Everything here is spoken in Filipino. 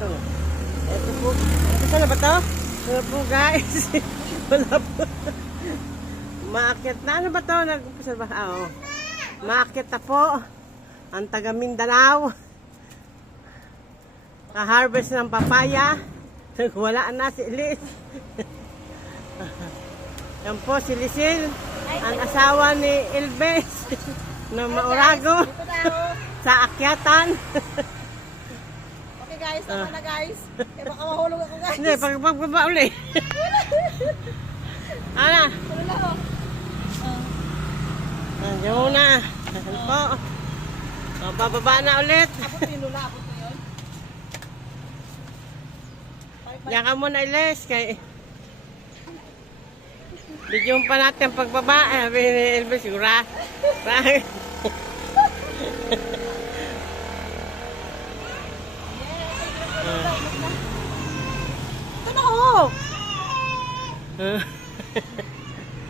Ito po. Saan na ba to? Wala po guys. Wala po. Maakit na. Ano ba to? Nag-umpisa ba? Oo. Maakit na po. Ang taga Mindanao. Ka-harvest ng papaya. Wala na si Liz. Yan po si Lisil. Ang asawa ni Elves. Na Maurago. Sa akyatan. Okay guys, tama na guys. Eh baka mahulog ako guys. Hindi, pagbaba uli. Ana. Wala ako. Nandiyan muna. Ayan po. Bababa na ulit. Abot pinula, abot na yun. Diyan ka muna, Iles. Bigyan pa natin ang pagbaba. Sabi ni Elvis, sigura. Ito na oh!